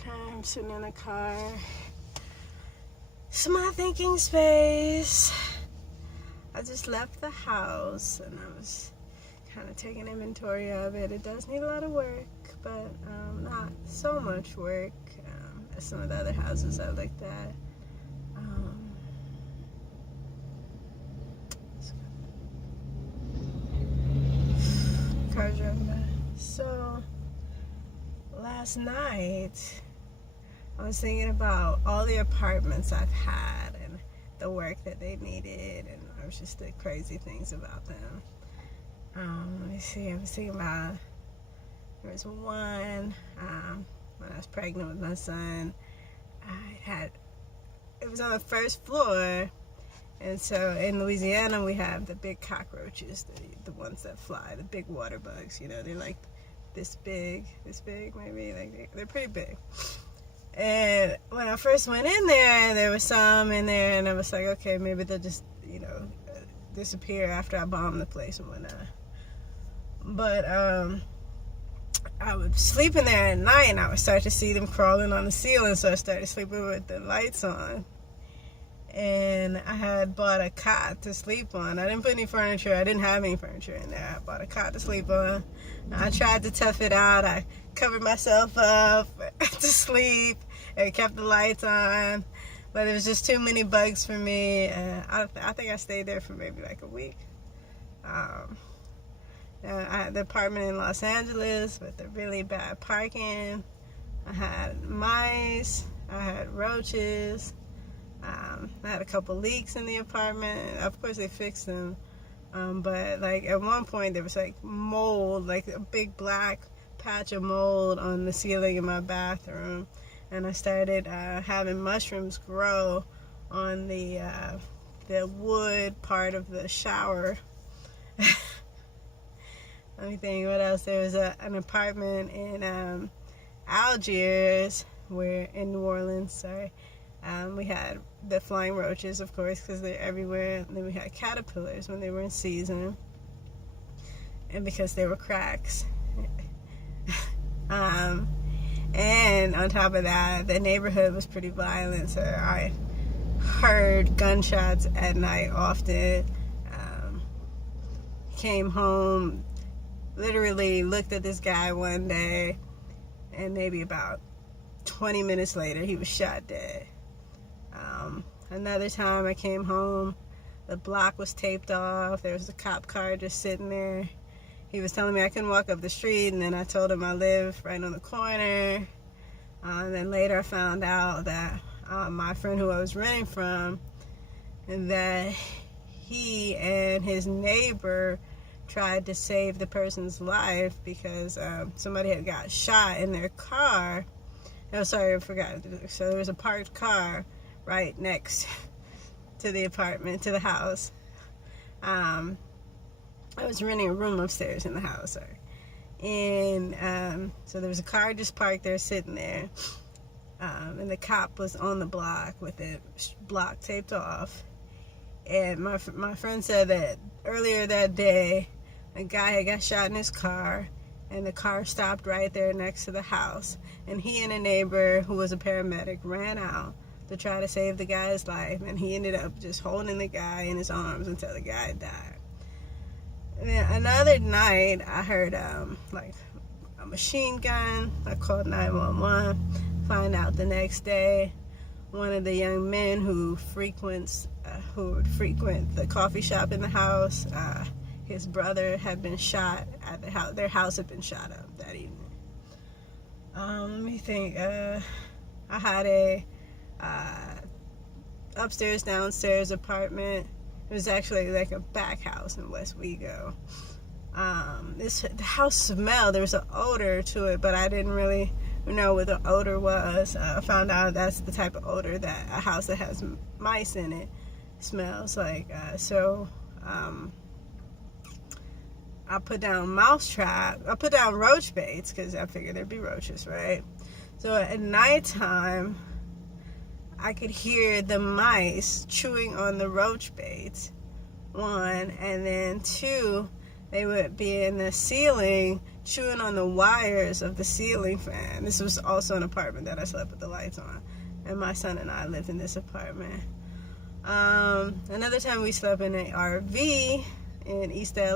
Okay, I'm sitting in the car. It's my thinking space. I just left the house and I was kind of taking inventory of it. It does need a lot of work, but not so much work as some of the other houses I looked at. Car driving by. So last night I was thinking about all the apartments I've had and the work that they needed, and I was just the crazy things about them. Let me see. I was thinking about, there was one when I was pregnant with my son. It was on the first floor, and so in Louisiana we have the big cockroaches, the ones that fly, the big water bugs. You know, they're like this big maybe. Like they're pretty big. And when I first went in there was some in there, and I was like, okay, maybe they'll just, disappear after I bomb the place and whatnot. But I would sleep in there at night, and I would start to see them crawling on the ceiling, so I started sleeping with the lights on. And I had bought a cot to sleep on. I didn't put any furniture. I didn't have any furniture in there. I bought a cot to sleep on. I tried to tough it out. I covered myself up to sleep and kept the lights on. But it was just too many bugs for me. And I think I stayed there for maybe like a week. I had the apartment in Los Angeles with the really bad parking. I had mice. I had roaches. I had a couple leaks in the apartment. Of course, they fixed them. But like at one point, there was like mold, like a big black patch of mold on the ceiling in my bathroom. And I started having mushrooms grow on the wood part of the shower. Let me think, what else? There was an apartment in Algiers, in New Orleans, sorry. We had the flying roaches, of course, because they're everywhere. And then we had caterpillars when they were in season, and because they were cracks. And on top of that, the neighborhood was pretty violent, so I heard gunshots at night often. Came home, literally looked at this guy one day, and maybe about 20 minutes later, he was shot dead. Another time I came home, the block was taped off. There was a cop car just sitting there. He was telling me I couldn't walk up the street, and then I told him I live right on the corner. And then later I found out that my friend who I was renting from, and that he and his neighbor tried to save the person's life because somebody had got shot in their car. Oh, sorry, I forgot. So there was a parked car right next to the apartment, to the house. I was renting a room upstairs in the house, sorry. And so there was a car just parked there, sitting there. And the cop was on the block with the block taped off. And my friend said that earlier that day, a guy had got shot in his car, and the car stopped right there next to the house. And he and a neighbor who was a paramedic ran out to try to save the guy's life, and he ended up just holding the guy in his arms until the guy died. And then another night, I heard like a machine gun. I called 911. Find out the next day, one of the young men who would frequent the coffee shop in the house, his brother had been shot at the house. Their house had been shot up that evening. Let me think. I had a upstairs, downstairs apartment. It was actually like a back house in West Wego. The house smelled. There was an odor to it, but I didn't really know what the odor was. I found out that's the type of odor that a house that has mice in it smells like. I put down I put down roach baits because I figured there'd be roaches, right? So at nighttime, I could hear the mice chewing on the roach baits, one, and then two, they would be in the ceiling chewing on the wires of the ceiling fan. This was also an apartment that I slept with the lights on, and my son and I lived in this apartment. Another time we slept in an RV in East LA.